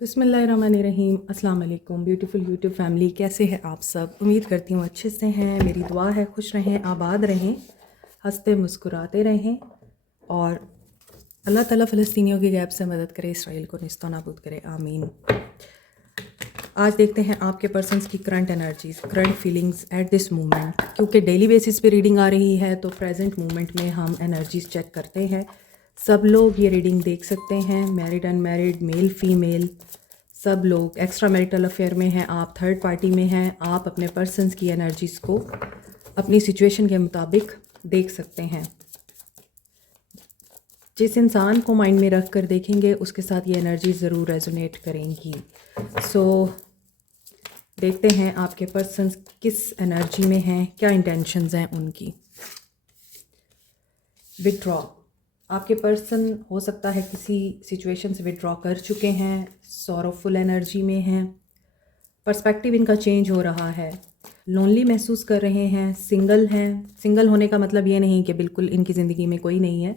बिस्मिल्लाहिर्रहमानिर्रहीम। अस्सलाम वालेकुम ब्यूटीफुल यूट्यूब फैमिली, कैसे हैं आप सब? उम्मीद करती हूँ अच्छे से हैं। मेरी दुआ है खुश रहें, आबाद रहें, हंसते मुस्कुराते रहें और अल्लाह ताला फ़लस्तीनियों की गैब से मदद करे, इसराइल को निस्तो नाबूद करे, आमीन। आज देखते हैं आपके पर्सन्स की current energies, current feelings at this moment. क्योंकि डेली बेसिस पे रीडिंग आ रही है तो प्रेजेंट मोमेंट में हम एनर्जीज़ चेक करते हैं। सब लोग ये रीडिंग देख सकते हैं, मैरिड अनमैरिड, मेल फीमेल, सब लोग। एक्स्ट्रा मैरिटल अफेयर में हैं आप, थर्ड पार्टी में हैं आप, अपने पर्सन्स की एनर्जीज़ को अपनी सिचुएशन के मुताबिक देख सकते हैं। जिस इंसान को माइंड में रख कर देखेंगे उसके साथ ये एनर्जी ज़रूर रेजोनेट करेंगी। सो देखते हैं आपके पर्सन्स किस एनर्जी में हैं, क्या इंटेंशंस हैं उनकी। विड्रॉ, आपके पर्सन हो सकता है किसी सिचुएशन से विड्रॉ कर चुके हैं, सॉरोफुल एनर्जी में हैं, पर्सपेक्टिव इनका चेंज हो रहा है, लोनली महसूस कर रहे हैं, सिंगल हैं। सिंगल होने का मतलब ये नहीं कि बिल्कुल इनकी ज़िंदगी में कोई नहीं है।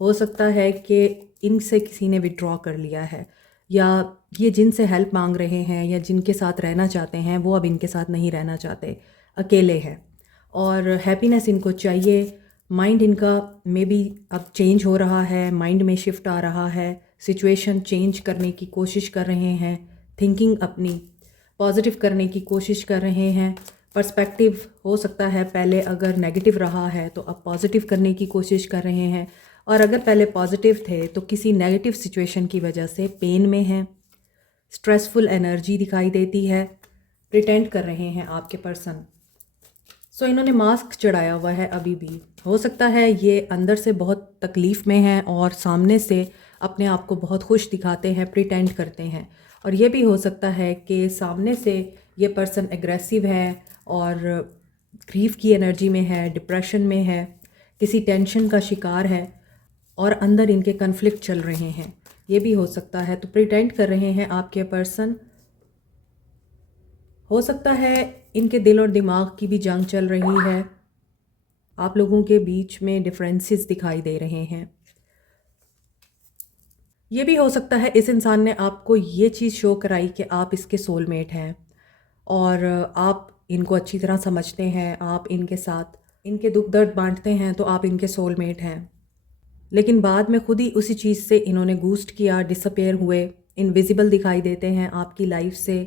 हो सकता है कि इनसे किसी ने विड्रॉ कर लिया है, या ये जिनसे हेल्प मांग रहे हैं या जिनके साथ रहना चाहते हैं वो अब इनके साथ नहीं रहना चाहते, अकेले हैं और हैप्पीनेस इनको चाहिए। माइंड इनका मे बी अब चेंज हो रहा है, माइंड में शिफ्ट आ रहा है, सिचुएशन चेंज करने की कोशिश कर रहे हैं, थिंकिंग अपनी पॉजिटिव करने की कोशिश कर रहे हैं। पर्सपेक्टिव हो सकता है पहले अगर नेगेटिव रहा है तो अब पॉजिटिव करने की कोशिश कर रहे हैं, और अगर पहले पॉजिटिव थे तो किसी नेगेटिव सिचुएशन की वजह से पेन में हैं। स्ट्रेसफुल एनर्जी दिखाई देती है, प्रिटेंड कर रहे हैं आपके पर्सन। सो इन्होंने मास्क चढ़ाया हुआ है अभी भी। हो सकता है ये अंदर से बहुत तकलीफ़ में हैं और सामने से अपने आप को बहुत खुश दिखाते हैं, प्रिटेंड करते हैं। और ये भी हो सकता है कि सामने से ये पर्सन एग्रेसिव है और ग्रीफ की एनर्जी में है, डिप्रेशन में है, किसी टेंशन का शिकार है और अंदर इनके कन्फ्लिक्ट चल रहे हैं। ये भी हो सकता है। तो प्रिटेंड कर रहे हैं आपके पर्सन। हो सकता है इनके दिल और दिमाग की भी जंग चल रही है, आप लोगों के बीच में डिफरेंसेस दिखाई दे रहे हैं। ये भी हो सकता है इस इंसान ने आपको ये चीज़ शो कराई कि आप इसके सोलमेट हैं और आप इनको अच्छी तरह समझते हैं, आप इनके साथ इनके दुख दर्द बांटते हैं, तो आप इनके सोलमेट हैं। लेकिन बाद में खुद ही उसी चीज़ से इन्होंने घूस्ट किया, डिसअपेयर हुए, इनविजिबल दिखाई देते हैं आपकी लाइफ से।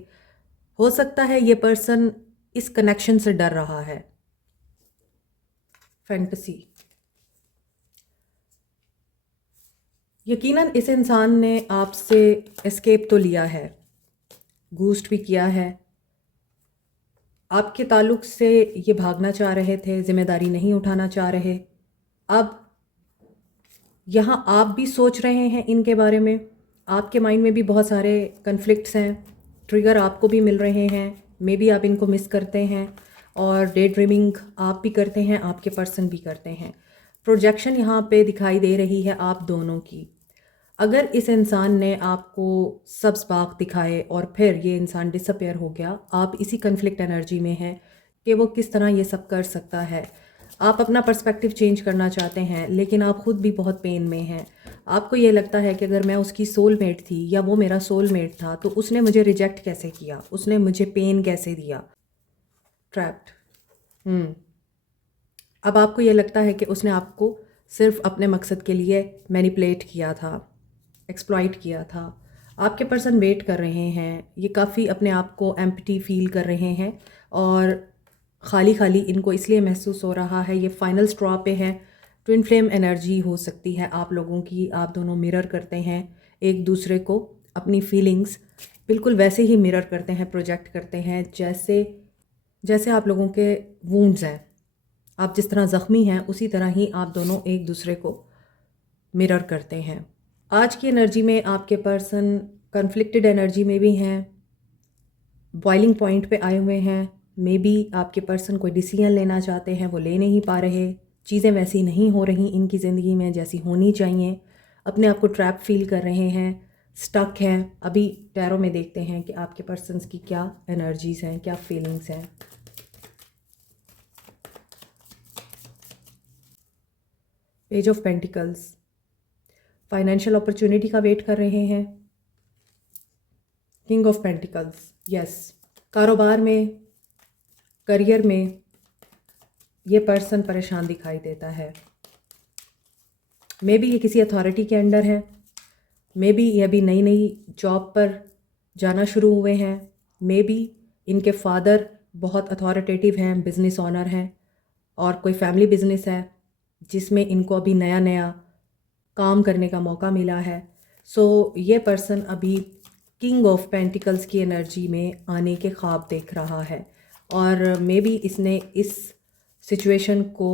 हो सकता है ये पर्सन इस कनेक्शन से डर रहा है। फैंटेसी, यकीनन इस इंसान ने आपसे एस्केप तो लिया है, घूस्ट भी किया है। आपके ताल्लुक से ये भागना चाह रहे थे, जिम्मेदारी नहीं उठाना चाह रहे। अब यहाँ आप भी सोच रहे हैं इनके बारे में, आपके माइंड में भी बहुत सारे कन्फ्लिक्ट्स हैं, ट्रिगर आपको भी मिल रहे हैं, मे बी आप इनको मिस करते हैं और डे ड्रीमिंग आप भी करते हैं, आपके पर्सन भी करते हैं। प्रोजेक्शन यहाँ पे दिखाई दे रही है आप दोनों की। अगर इस इंसान ने आपको सब्ज़ बाग दिखाए और फिर ये इंसान डिसअपेयर हो गया, आप इसी कन्फ्लिक्ट एनर्जी में हैं कि वो किस तरह ये सब कर सकता है। आप अपना पर्सपेक्टिव चेंज करना चाहते हैं लेकिन आप खुद भी बहुत पेन में हैं। आपको ये लगता है कि अगर मैं उसकी सोलमेट थी या वो मेरा सोलमेट था तो उसने मुझे रिजेक्ट कैसे किया, उसने मुझे पेन कैसे दिया। ट्रैप्ड। अब आपको ये लगता है कि उसने आपको सिर्फ अपने मकसद के लिए मैनिपुलेट किया था, एक्सप्लॉइट किया था। आपके पर्सन वेट कर रहे हैं, ये काफ़ी अपने आप को एम्प्टी फील कर रहे हैं और खाली खाली इनको इसलिए महसूस हो रहा है। ये फाइनल स्ट्रॉ पे है। ट्विन फ्लेम एनर्जी हो सकती है आप लोगों की। आप दोनों मिरर करते हैं एक दूसरे को, अपनी फीलिंग्स बिल्कुल वैसे ही मिरर करते हैं, प्रोजेक्ट करते हैं जैसे जैसे आप लोगों के वूंड्स हैं। आप जिस तरह ज़ख्मी हैं उसी तरह ही आप दोनों एक दूसरे को मिरर करते हैं। आज की एनर्जी में आपके पर्सन कन्फ्लिक्टेड एनर्जी में भी हैं, बॉइलिंग पॉइंट पे आए हुए हैं। मे बी आपके पर्सन कोई डिसीजन लेना चाहते हैं, वो ले नहीं पा रहे, चीज़ें वैसी नहीं हो रही इनकी ज़िंदगी में जैसी होनी चाहिए, अपने आप को ट्रैप फील कर रहे हैं, स्टक हैं। अभी टैरो में देखते हैं कि आपके पर्सन्स की क्या एनर्जीज़ हैं, क्या फीलिंग्स हैं। Page of pentacles, financial opportunity का वेट कर रहे हैं। King of pentacles, yes. कारोबार में, करियर में ये पर्सन परेशान दिखाई देता है। मे बी ये किसी अथॉरिटी के अंडर है, मे बी ये अभी नई नई जॉब पर जाना शुरू हुए हैं, मे बी इनके फादर बहुत अथॉरिटेटिव हैं, बिजनेस ऑनर हैं, और कोई फैमिली बिजनेस है जिसमें इनको अभी नया नया काम करने का मौका मिला है। सो ये पर्सन अभी किंग ऑफ पेंटिकल्स की एनर्जी में आने के ख्वाब देख रहा है, और मे बी इसने इस सिचुएशन को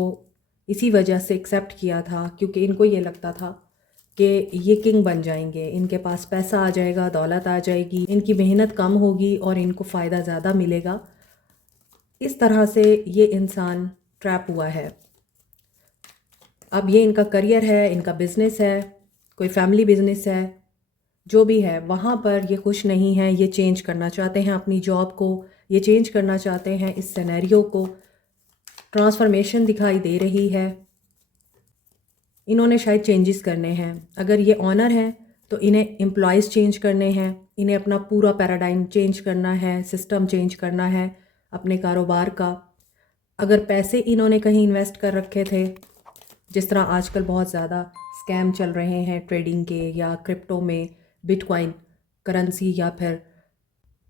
इसी वजह से एक्सेप्ट किया था क्योंकि इनको ये लगता था कि ये किंग बन जाएंगे, इनके पास पैसा आ जाएगा, दौलत आ जाएगी, इनकी मेहनत कम होगी और इनको फ़ायदा ज़्यादा मिलेगा। इस तरह से ये इंसान ट्रैप हुआ है। अब ये इनका करियर है, इनका बिजनेस है, कोई फैमिली बिजनेस है, जो भी है वहाँ पर ये खुश नहीं है। ये चेंज करना चाहते हैं अपनी जॉब को, ये चेंज करना चाहते हैं इस सिनेरियो को। ट्रांसफॉर्मेशन दिखाई दे रही है, इन्होंने शायद चेंजेस करने हैं। अगर ये ऑनर हैं तो इन्हें एम्प्लॉयज़ चेंज करने हैं, इन्हें अपना पूरा पैराडाइम चेंज करना है, सिस्टम चेंज करना है अपने कारोबार का। अगर पैसे इन्होंने कहीं इन्वेस्ट कर रखे थे, जिस तरह आजकल बहुत ज़्यादा स्कैम चल रहे हैं ट्रेडिंग के या क्रिप्टो में, बिटकॉइन करेंसी, या फिर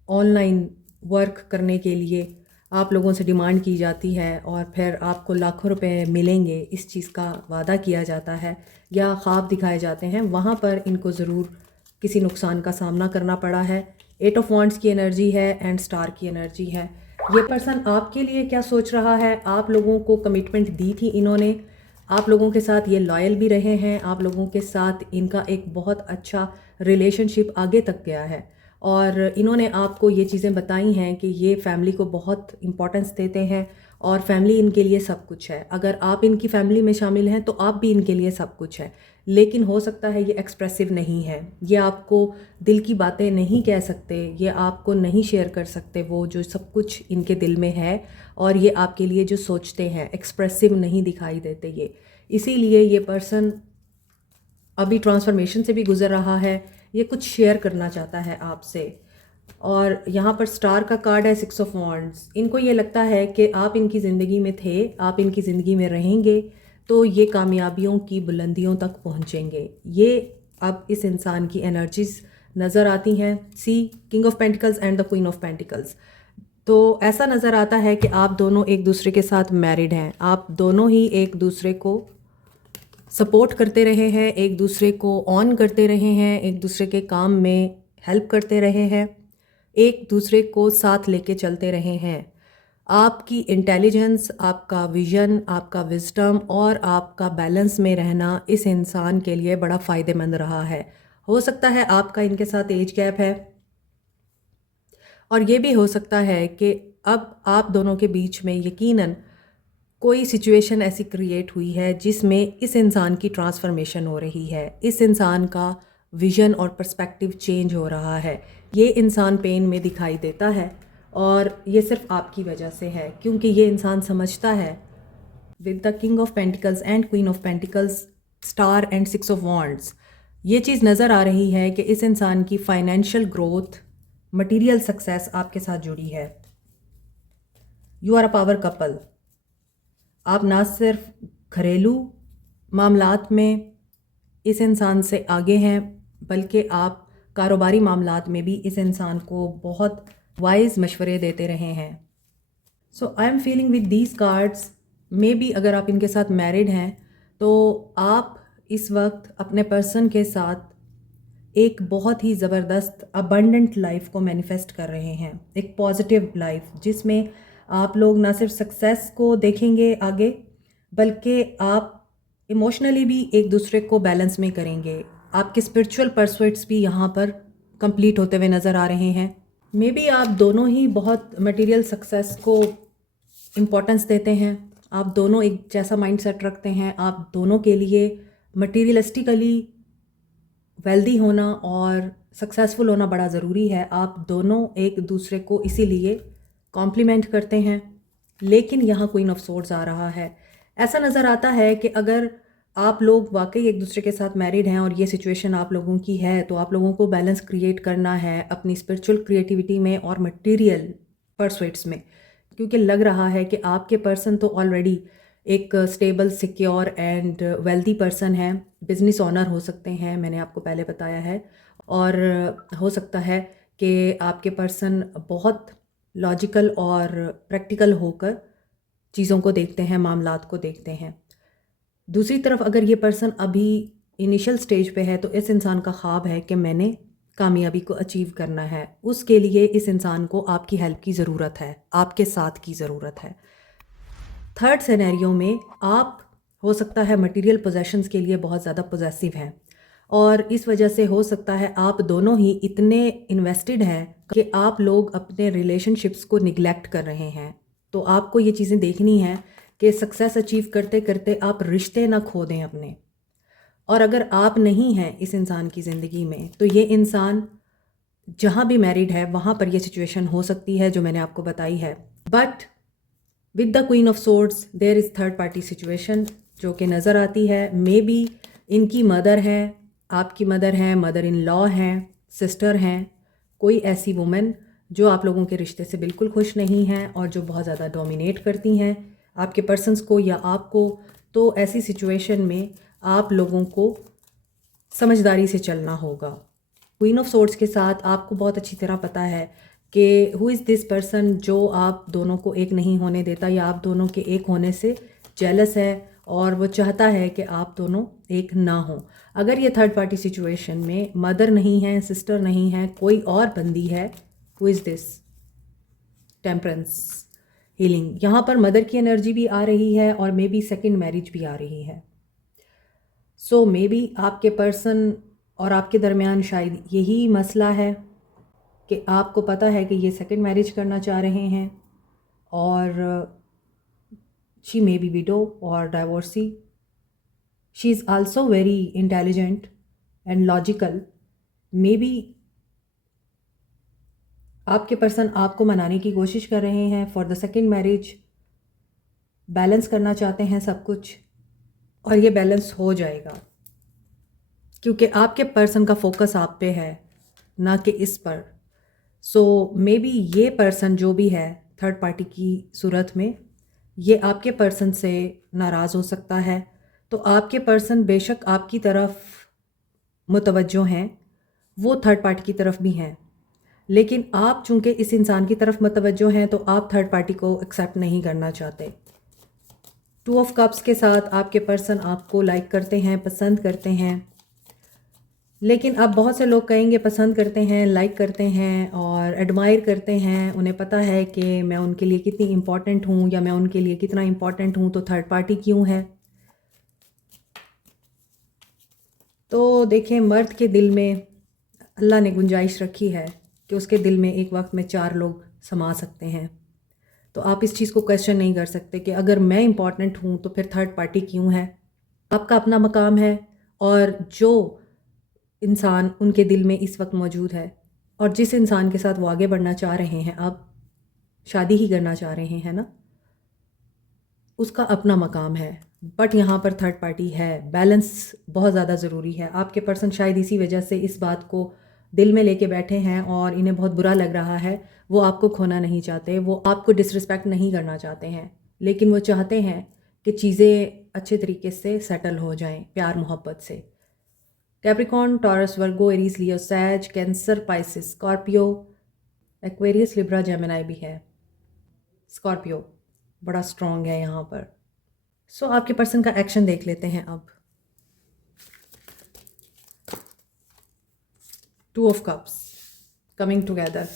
ऑनलाइन वर्क करने के लिए आप लोगों से डिमांड की जाती है और फिर आपको लाखों रुपए मिलेंगे, इस चीज़ का वादा किया जाता है या ख्वाब दिखाए जाते हैं, वहाँ पर इनको ज़रूर किसी नुकसान का सामना करना पड़ा है। 8 ऑफ वांड्स की एनर्जी है एंड स्टार की एनर्जी है। ये पर्सन आपके लिए क्या सोच रहा है? आप लोगों को कमिटमेंट दी थी इन्होंने, आप लोगों के साथ ये लॉयल भी रहे हैं, आप लोगों के साथ इनका एक बहुत अच्छा रिलेशनशिप आगे तक गया है, और इन्होंने आपको ये चीज़ें बताई हैं कि ये फैमिली को बहुत इम्पोर्टेंस देते हैं और फैमिली इनके लिए सब कुछ है। अगर आप इनकी फैमिली में शामिल हैं तो आप भी इनके लिए सब कुछ है, लेकिन हो सकता है ये एक्सप्रेसिव नहीं है, ये आपको दिल की बातें नहीं कह सकते, ये आपको नहीं शेयर कर सकते वो जो सब कुछ इनके दिल में है, और ये आपके लिए जो सोचते हैं एक्सप्रेसिव नहीं दिखाई देते ये। इसीलिए ये पर्सन अभी ट्रांसफॉर्मेशन से भी गुजर रहा है, ये कुछ शेयर करना चाहता है आपसे। और यहाँ पर स्टार का कार्ड है 6 ऑफ वांड्स। इनको ये लगता है कि आप इनकी ज़िंदगी में थे, आप इनकी ज़िंदगी में रहेंगे तो ये कामयाबियों की बुलंदियों तक पहुँचेंगे। ये अब इस इंसान की एनर्जीज नज़र आती हैं। See king of pentacles and the queen of pentacles. तो ऐसा नज़र आता है कि आप दोनों एक दूसरे के साथ मैरिड हैं, आप दोनों ही एक दूसरे को सपोर्ट करते रहे हैं, एक दूसरे को ऑन करते रहे हैं, एक दूसरे के काम में हेल्प करते रहे हैं, एक दूसरे को साथ लेके चलते रहे हैं। आपकी इंटेलिजेंस, आपका विजन, आपका विजडम और आपका बैलेंस में रहना इस इंसान के लिए बड़ा फ़ायदेमंद रहा है। हो सकता है आपका इनके साथ एज गैप है, और ये भी हो सकता है कि अब आप दोनों के बीच में यकीनन कोई सिचुएशन ऐसी क्रिएट हुई है जिसमें इस इंसान की ट्रांसफॉर्मेशन हो रही है, इस इंसान का विजन और पर्सपेक्टिव चेंज हो रहा है। ये इंसान पेन में दिखाई देता है और ये सिर्फ आपकी वजह से है, क्योंकि ये इंसान समझता है with the king of pentacles and queen of pentacles, star and 6 of wands, ये चीज़ नज़र आ रही है कि इस इंसान की फाइनेंशियल ग्रोथ, मटीरियल सक्सेस आपके साथ जुड़ी है। You are a power couple. आप ना सिर्फ घरेलू मामलात में इस इंसान से आगे हैं, बल्कि आप कारोबारी मामलात में भी इस इंसान को बहुत वाइज मशवरे देते रहे हैं। So I am feeling with these cards, maybe अगर आप इनके साथ मैरिड हैं तो आप इस वक्त अपने पर्सन के साथ एक बहुत ही ज़बरदस्त अबंडेंट लाइफ को मैनिफेस्ट कर रहे हैं, एक पॉजिटिव लाइफ जिसमें आप लोग ना सिर्फ सक्सेस को देखेंगे आगे, बल्कि आप इमोशनली भी एक दूसरे को बैलेंस में करेंगे। आपके स्पिरिचुअल परसुएट्स भी यहाँ पर कंप्लीट होते हुए नज़र आ रहे हैं। मे बी आप दोनों ही बहुत मटेरियल सक्सेस को इम्पोर्टेंस देते हैं, आप दोनों एक जैसा माइंडसेट रखते हैं, आप दोनों के लिए मटीरियलिस्टिकली वेल्दी होना और सक्सेसफुल होना बड़ा ज़रूरी है। आप दोनों एक दूसरे को इसीलिए कॉम्प्लीमेंट करते हैं। लेकिन यहाँ क्वीन ऑफ सोर्ड्स आ रहा है। ऐसा नज़र आता है कि अगर आप लोग वाकई एक दूसरे के साथ मैरिड हैं और ये सिचुएशन आप लोगों की है, तो आप लोगों को बैलेंस क्रिएट करना है अपनी स्पिरिचुअल क्रिएटिविटी में और मटेरियल परसुएट्स में, क्योंकि लग रहा है कि आपके पर्सन तो ऑलरेडी एक stable, secure and wealthy person है। बिजनेस ओनर हो सकते हैं, मैंने आपको पहले बताया है। और हो सकता है कि आपके पर्सन बहुत लॉजिकल और प्रैक्टिकल होकर चीज़ों को देखते हैं, मामलात को देखते हैं। दूसरी तरफ अगर ये पर्सन अभी इनिशियल स्टेज पे है, तो इस इंसान का ख्वाब है कि मैंने कामयाबी को अचीव करना है। उसके लिए इस इंसान को आपकी हेल्प की ज़रूरत है, आपके साथ की ज़रूरत है। थर्ड सिनेरियो में आप हो सकता है मटेरियल पोजेशंस के लिए बहुत ज़्यादा पोजेसिव हैं और इस वजह से हो सकता है आप दोनों ही इतने इन्वेस्टेड हैं कि आप लोग अपने रिलेशनशिप्स को निगलेक्ट कर रहे हैं। तो आपको ये चीज़ें देखनी है कि सक्सेस अचीव करते करते आप रिश्ते ना खो दें अपने। और अगर आप नहीं हैं इस इंसान की ज़िंदगी में, तो ये इंसान जहाँ भी मैरिड है वहाँ पर ये सिचुएशन हो सकती है जो मैंने आपको बताई है। But with the queen of swords there is third party situation जो कि नज़र आती है। मे बी इनकी मदर है, आपकी मदर हैं, मदर इन लॉ हैं, सिस्टर हैं, कोई ऐसी वुमेन जो आप लोगों के रिश्ते से बिल्कुल खुश नहीं हैं और जो बहुत ज़्यादा डोमिनेट करती हैं आपके पर्सन्स को या आपको। तो ऐसी सिचुएशन में आप लोगों को समझदारी से चलना होगा। क्वीन ऑफ सोर्ड्स के साथ आपको बहुत अच्छी तरह पता है कि हु इज़ दिस पर्सन जो आप दोनों को एक नहीं होने देता या आप दोनों के एक होने से जेलस है और वो चाहता है कि आप दोनों एक ना हो। अगर ये थर्ड पार्टी सिचुएशन में मदर नहीं है, सिस्टर नहीं है, कोई और बंदी है, who is this? Temperance, healing. यहाँ पर मदर की एनर्जी भी आ रही है और मे बी सेकेंड मैरिज भी आ रही है। सो मे बी आपके पर्सन और आपके दरमियान शायद यही मसला है कि आपको पता है कि ये सेकेंड मैरिज करना चाह रहे हैं और शी मे बी विडो और divorcee. She is also very intelligent and logical. May be आपके पर्सन आपको मनाने की कोशिश कर रहे हैं for the second marriage, balance करना चाहते हैं सब कुछ और ये बैलेंस हो जाएगा क्योंकि आपके पर्सन का फोकस आप पे है ना कि इस पर। सो मे बी ये पर्सन जो भी है थर्ड पार्टी की सूरत में, ये आपके पर्सन से नाराज़ हो सकता है। तो आपके पर्सन बेशक आपकी तरफ मुतवज्जो हैं, वो थर्ड पार्टी की तरफ भी हैं, लेकिन आप चूँकि इस इंसान की तरफ मुतवज्जो हैं तो आप थर्ड पार्टी को एक्सेप्ट नहीं करना चाहते। टू ऑफ कप्स के साथ आपके पर्सन आपको लाइक करते हैं, पसंद करते हैं, लेकिन अब बहुत से लोग कहेंगे पसंद करते हैं, लाइक करते हैं और एडमायर करते हैं। उन्हें पता है कि मैं उनके लिए कितनी इम्पॉर्टेंट हूँ या मैं उनके लिए कितना इम्पॉर्टेंट हूँ, तो थर्ड पार्टी क्यों है। तो देखें, मर्द के दिल में अल्लाह ने गुंजाइश रखी है कि उसके दिल में एक वक्त में 4 लोग समा सकते हैं। तो आप इस चीज़ को क्वेश्चन नहीं कर सकते कि अगर मैं इम्पॉर्टेंट हूँ तो फिर थर्ड पार्टी क्यों है। आपका अपना मकाम है और जो इंसान उनके दिल में इस वक्त मौजूद है और जिस इंसान के साथ वो आगे बढ़ना चाह रहे हैं, अब शादी ही करना चाह रहे हैं ना, उसका अपना मकाम है। बट यहाँ पर थर्ड पार्टी है। बैलेंस बहुत ज़्यादा ज़रूरी है। आपके पर्सन शायद इसी वजह से इस बात को दिल में लेके बैठे हैं और इन्हें बहुत बुरा लग रहा है। वो आपको खोना नहीं चाहते, वो आपको डिसरिस्पेक्ट नहीं करना चाहते हैं, लेकिन वो चाहते हैं कि चीज़ें अच्छे तरीके से सेटल हो जाएं, प्यार मोहब्बत से। Capricorn, Taurus, Virgo, Aries, Leo, सैज, Cancer, Pisces, Scorpio, Aquarius, Libra, Gemini भी है। स्कॉर्पियो बड़ा स्ट्रॉन्ग है यहाँ पर। सो आपके पर्सन का एक्शन देख लेते हैं अब। Two of cups coming together.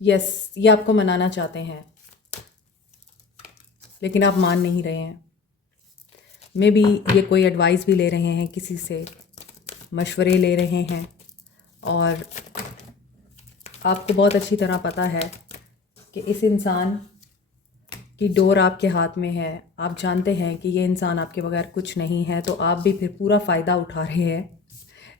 Yes, ये आपको मनाना चाहते हैं लेकिन आप मान नहीं रहे हैं। मे बी ये कोई एडवाइस भी ले रहे हैं, किसी से मशवरे ले रहे हैं और आपको बहुत अच्छी तरह पता है कि इस इंसान की डोर आपके हाथ में है। आप जानते हैं कि ये इंसान आपके बगैर कुछ नहीं है, तो आप भी फिर पूरा फ़ायदा उठा रहे हैं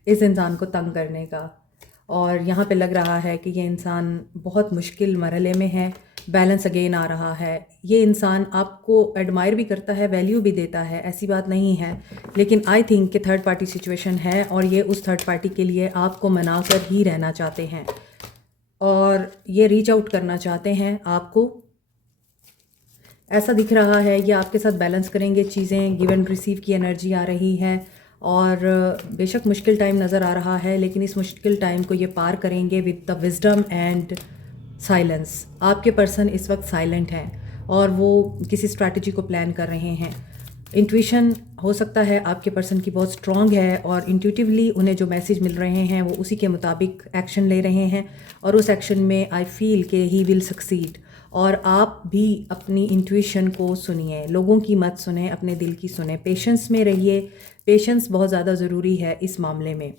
इस इंसान को तंग करने का। और यहाँ पे लग रहा है कि ये इंसान बहुत मुश्किल मरहले में है बैलेंस अगेन आ रहा है। ये इंसान आपको एडमायर भी करता है, वैल्यू भी देता है, ऐसी बात नहीं है, लेकिन आई थिंक कि थर्ड पार्टी सिचुएशन है और ये उस थर्ड पार्टी के लिए आपको मनाकर ही रहना चाहते हैं और ये रीच आउट करना चाहते हैं आपको। ऐसा दिख रहा है ये आपके साथ बैलेंस करेंगे चीज़ें, गिव एंड रिसीव की एनर्जी आ रही है और बेशक मुश्किल टाइम नज़र आ रहा है, लेकिन इस मुश्किल टाइम को ये पार करेंगे with the wisdom and silence. आपके पर्सन इस वक्त साइलेंट हैं और वो किसी स्ट्रैटेजी को प्लान कर रहे हैं। इंट्यूशन हो सकता है आपके पर्सन की बहुत स्ट्रॉन्ग है और इंट्यूटिवली उन्हें जो मैसेज मिल रहे हैं वो उसी के मुताबिक एक्शन ले रहे हैं और उस एक्शन में आई फील कि ही विल सक्सीड। और आप भी अपनी इंट्यूशन को सुनिए, लोगों की मत सुने, अपने दिल की सुने, पेशेंस में रहिए। पेशेंस बहुत ज़्यादा ज़रूरी है इस मामले में,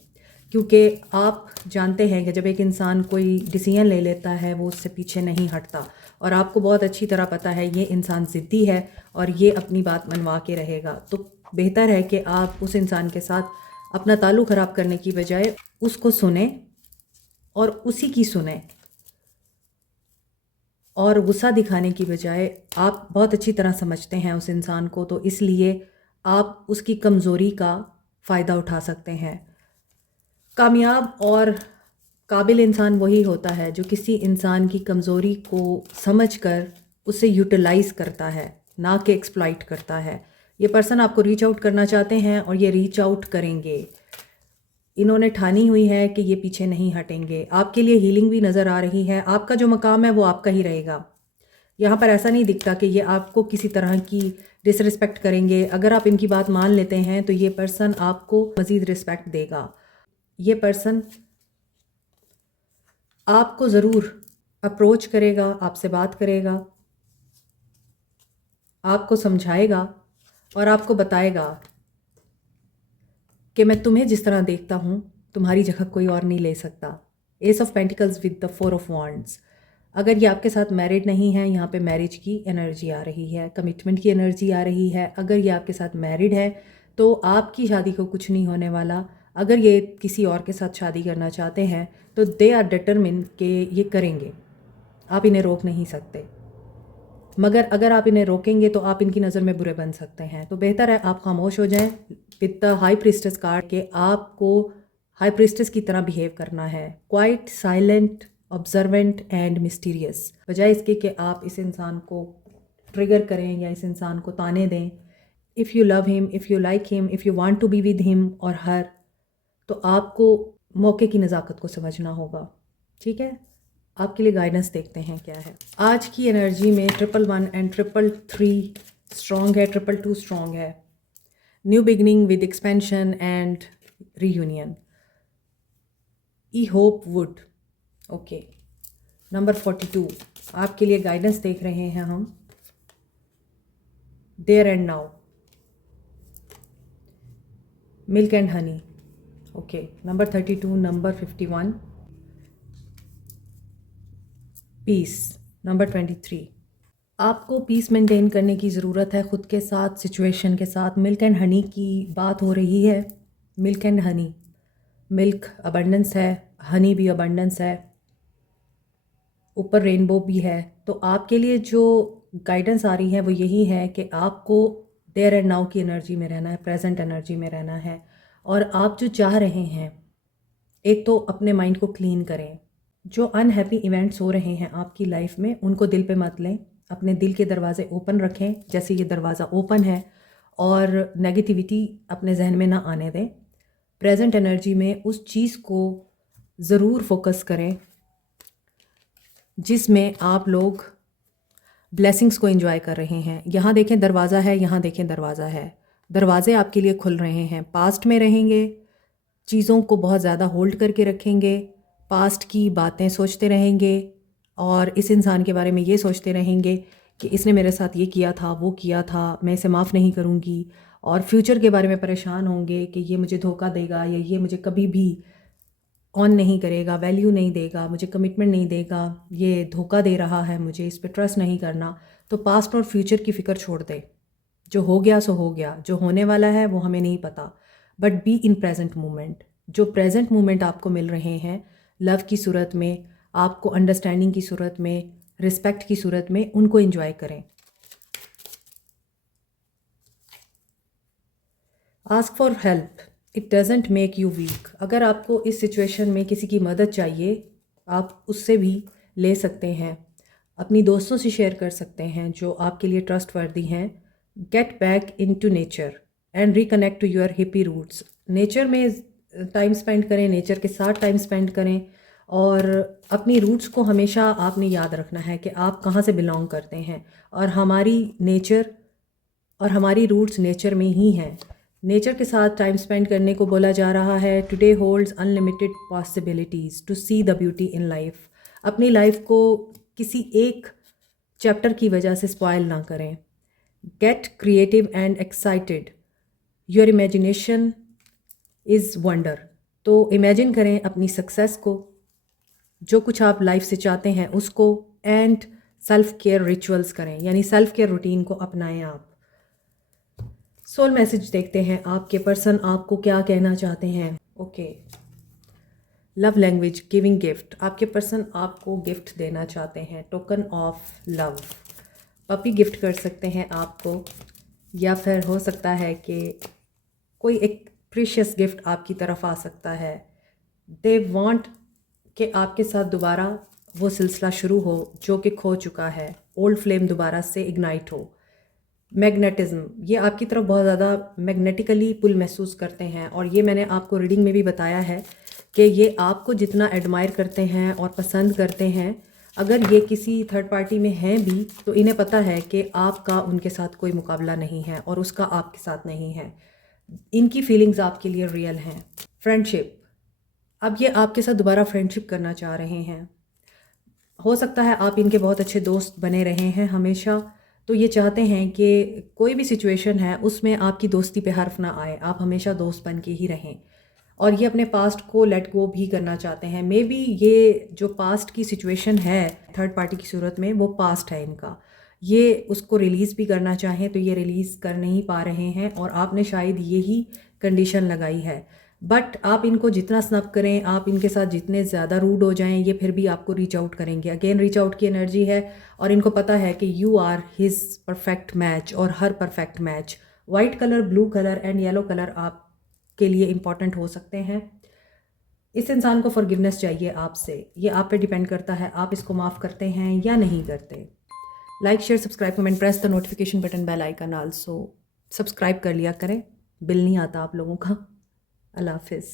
क्योंकि आप जानते हैं कि जब एक इंसान कोई डिसीजन ले लेता है वो उससे पीछे नहीं हटता और आपको बहुत अच्छी तरह पता है ये इंसान ज़िद्दी है और ये अपनी बात मनवा के रहेगा। तो बेहतर है कि आप उस इंसान के साथ अपना ताल्लुक़ ख़राब करने की बजाय उसको सुने और उसी की सुने और गुस्सा दिखाने की बजाय आप बहुत अच्छी तरह समझते हैं उस इंसान को, तो इसलिए आप उसकी कमज़ोरी का फ़ायदा उठा सकते हैं। कामयाब और काबिल इंसान वही होता है जो किसी इंसान की कमज़ोरी को समझकर उसे यूटिलाइज़ करता है, ना कि एक्सप्लॉइट करता है। ये पर्सन आपको रीच आउट करना चाहते हैं और ये रीच आउट करेंगे। इन्होंने ठानी हुई है कि ये पीछे नहीं हटेंगे। आपके लिए हीलिंग भी नज़र आ रही है। आपका जो मकाम है वो आपका ही रहेगा। यहाँ पर ऐसा नहीं दिखता कि ये आपको किसी तरह की डिसरिस्पेक्ट करेंगे। अगर आप इनकी बात मान लेते हैं तो ये पर्सन आपको मज़ीद रिस्पेक्ट देगा। ये पर्सन आपको ज़रूर अप्रोच करेगा, आपसे बात करेगा, आपको समझाएगा और आपको बताएगा कि मैं तुम्हें जिस तरह देखता हूँ तुम्हारी जगह कोई और नहीं ले सकता। S of pentacles with the 4 of wands. अगर ये आपके साथ मैरिड नहीं है, यहाँ पे मैरिज की एनर्जी आ रही है, कमिटमेंट की एनर्जी आ रही है। अगर ये आपके साथ मैरिड है तो आपकी शादी को कुछ नहीं होने वाला। अगर ये किसी और के साथ शादी करना चाहते हैं तो दे आर डिटरमिन कि ये करेंगे, आप इन्हें रोक नहीं सकते। मगर अगर आप इन्हें रोकेंगे तो आप इनकी नज़र में बुरे बन सकते हैं। तो बेहतर है आप खामोश हो जाएं। With the high priestess card के आपको हाई प्रीस्टेस की तरह बिहेव करना है, quite, silent, observant and mysterious, बजाय इसके कि आप इस इंसान को ट्रिगर करें या इस इंसान को ताने दें। If you love him, if you like him, if you want to be with him और हर, तो आपको मौके की नज़ाकत को समझना होगा। ठीक है, आपके लिए गाइडेंस देखते हैं क्या है। आज की एनर्जी में 111 एंड 333 स्ट्रॉन्ग है, 222 स्ट्रॉन्ग है। New beginning with expansion and reunion. ई होप वुड। ओके, नंबर 42 आपके लिए गाइडेंस देख रहे हैं हम। There and now, milk and honey. Okay, number 32, number 51 peace, number 23। आपको पीस मेंटेन करने की ज़रूरत है खुद के साथ, सिचुएशन के साथ। मिल्क एंड हनी की बात हो रही है। Milk and Honey, milk abundance है, हनी भी अबंडेंस है, ऊपर रेनबो भी है। तो आपके लिए जो गाइडेंस आ रही है वो यही है कि आपको देयर एंड नाउ की एनर्जी में रहना है, प्रेजेंट एनर्जी में रहना है। और आप जो चाह रहे हैं, एक तो अपने माइंड को क्लीन करें। जो अनहैप्पी इवेंट्स हो रहे हैं आपकी लाइफ में उनको दिल पे मत लें, अपने दिल के दरवाजे ओपन रखें जैसे ये दरवाज़ा ओपन है, और नेगेटिविटी अपने जहन में ना आने दें। प्रेजेंट एनर्जी में उस चीज़ को ज़रूर फोकस करें जिसमें आप लोग ब्लेसिंग्स को एंजॉय कर रहे हैं। यहाँ देखें दरवाज़ा है, यहाँ देखें दरवाज़ा है, दरवाजे आपके लिए खुल रहे हैं। पास्ट में रहेंगे, चीज़ों को बहुत ज़्यादा होल्ड करके रखेंगे, पास्ट की बातें सोचते रहेंगे और इस इंसान के बारे में ये सोचते रहेंगे कि इसने मेरे साथ ये किया था, वो किया था, मैं इसे माफ़ नहीं करूँगी। और फ्यूचर के बारे में परेशान होंगे कि ये मुझे धोखा देगा या ये मुझे कभी भी ऑन नहीं करेगा, वैल्यू नहीं देगा, मुझे कमिटमेंट नहीं देगा, ये धोखा दे रहा है, मुझे इस पर ट्रस्ट नहीं करना। तो पास्ट और फ्यूचर की फ़िक्र छोड़ दे। जो हो गया सो हो गया, जो होने वाला है वो हमें नहीं पता, but be in present moment. जो प्रेजेंट मोमेंट आपको मिल रहे हैं लव की सूरत में, आपको अंडरस्टैंडिंग की सूरत में, रिस्पेक्ट की सूरत में उनको एंजॉय करें। Ask for help, it doesn't make you weak. अगर आपको इस सिचुएशन में किसी की मदद चाहिए, आप उससे भी ले सकते हैं, अपनी दोस्तों से शेयर कर सकते हैं जो आपके लिए ट्रस्टवर्दी हैं। Get back into nature and reconnect to your hippie roots. Nature में टाइम स्पेंड करें, नेचर के साथ टाइम स्पेंड करें, और अपनी रूट्स को हमेशा आपने याद रखना है कि आप कहाँ से बिलोंग करते हैं। और हमारी नेचर और हमारी रूट्स नेचर में ही हैं। नेचर के साथ टाइम स्पेंड करने को बोला जा रहा है। Today holds unlimited possibilities to see the beauty in life. अपनी लाइफ को किसी एक चैप्टर की वजह से स्पॉइल ना करें। Get creative and excited, your imagination is wonder. तो इमेजिन करें अपनी सक्सेस को, जो कुछ आप लाइफ से चाहते हैं उसको, एंड सेल्फ केयर रिचुअल्स करें, यानी सेल्फ केयर रूटीन को अपनाएं आप। सोल मैसेज देखते हैं, आपके पर्सन आपको क्या कहना चाहते हैं। Okay, love language giving gift. आपके पर्सन आपको गिफ्ट देना चाहते हैं, token of love. Puppy gift कर सकते हैं आपको, या फिर हो सकता है कि कोई एक प्रीशियस गिफ्ट आपकी तरफ आ सकता है। दे वांट कि आपके साथ दोबारा वो सिलसिला शुरू हो जो कि खो चुका है, ओल्ड फ्लेम दोबारा से इग्नाइट हो। मैग्नेटिज्म, ये आपकी तरफ बहुत ज़्यादा मैग्नेटिकली पुल महसूस करते हैं, और ये मैंने आपको रीडिंग में भी बताया है कि ये आपको जितना एडमायर करते हैं और पसंद करते हैं, अगर ये किसी थर्ड पार्टी में हैं भी तो इन्हें पता है कि आपका उनके साथ कोई मुकाबला नहीं है और उसका आपके साथ नहीं है। इनकी फीलिंग्स आपके लिए रियल हैं। फ्रेंडशिप, अब ये आपके साथ दोबारा फ्रेंडशिप करना चाह रहे हैं। हो सकता है आप इनके बहुत अच्छे दोस्त बने रहे हैं हमेशा, तो ये चाहते हैं कि कोई भी सिचुएशन है उसमें आपकी दोस्ती पे हर्फ ना आए, आप हमेशा दोस्त बन के ही रहें। और ये अपने पास्ट को लेट गो भी करना चाहते हैं। मे बी ये जो पास्ट की सिचुएशन है थर्ड पार्टी की सूरत में, वो पास्ट है इनका, ये उसको रिलीज़ भी करना चाहें तो ये रिलीज़ कर नहीं पा रहे हैं, और आपने शायद यही कंडीशन लगाई है। बट आप इनको जितना स्नप करें, आप इनके साथ जितने ज़्यादा रूड हो जाएं, ये फिर भी आपको रीच आउट करेंगे। अगेन रीच आउट की एनर्जी है, और इनको पता है कि you are his perfect match, और हर perfect match. White colour, blue colour and yellow colour आपके लिए इंपॉर्टेंट हो सकते हैं। इस इंसान को फॉरगिवनेस चाहिए आपसे, ये आप पे डिपेंड करता है आप इसको माफ़ करते हैं या नहीं करते। Like, share, subscribe, comment, press the notification button, bell icon also. Subscribe कर लिया करें, बिल नहीं आता आप लोगों का। अल्लाह हाफिज़।